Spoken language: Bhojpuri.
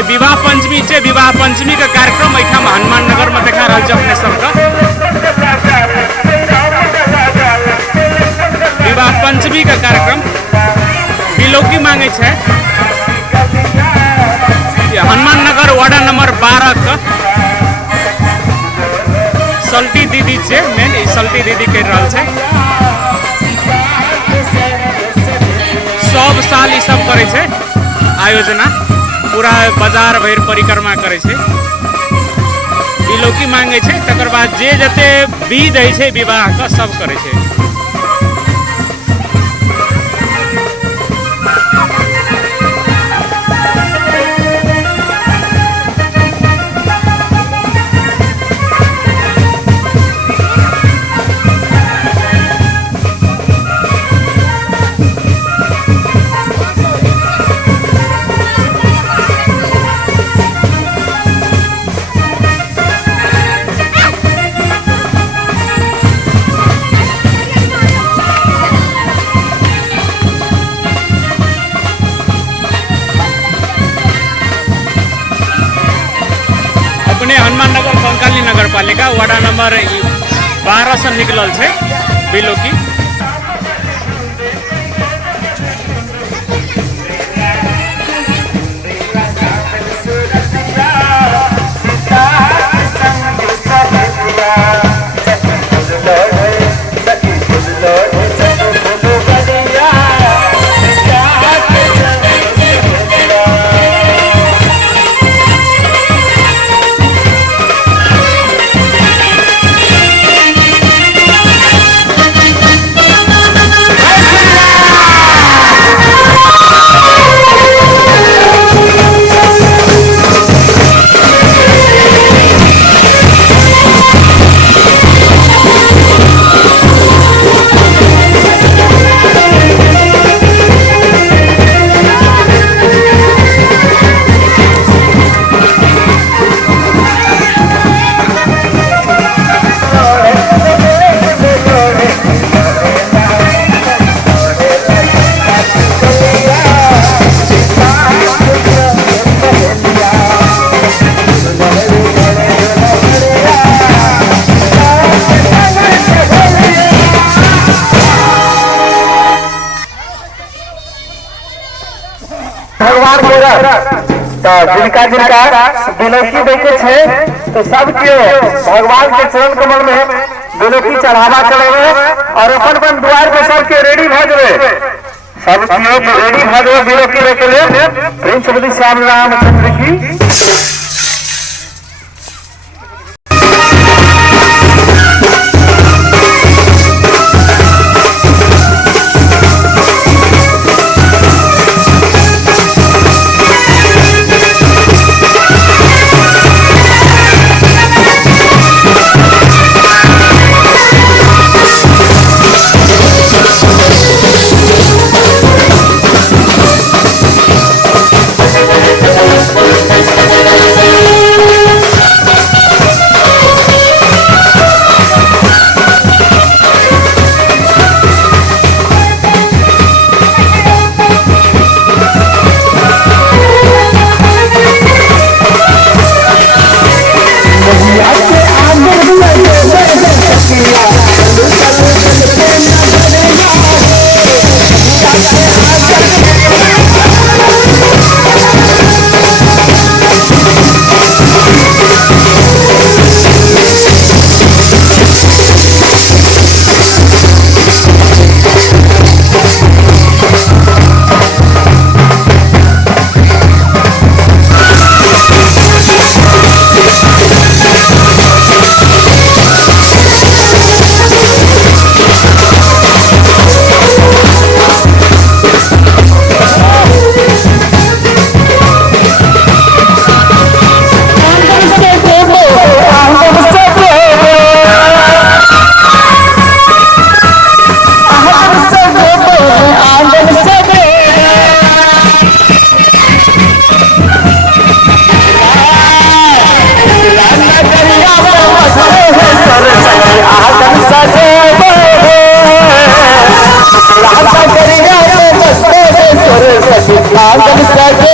विवाह पंचमी है। विवाह पंचमी का कार्यक्रम एठाम हनुमान नगर में देखा रहा है अपने सबका। विवाह पंचमी का कार्यक्रम बिलौकी मांगे छे हनुमान नगर वार्ड नंबर 12 का सल्टी दीदी छे मेन सल्टी दीदी कर रहा है। सब साल सब करे छे आयोजना पूरा बाजार भर परिक्रमा करे छे बिलौकी मांगे छे तकर बाद जे जते विध है छे विवाह का सब करे छे। हनुमान नगर कंकाली नगर पालिका वार्ड नंबर 12 से निकलल छे बिलौकी। भगवान तो जिनका जिनका बिलौकी देखे छे तो सबके भगवान के चरण कमल में बिलौकी चढ़ावा चढ़ेवे और अपन अपन द्वार पे सबके रेडी भ जबे सबके रेडी भ जबे बिलौकी लेके ले प्रिंस बलि श्याम रामचंद्र की। आंगन सजे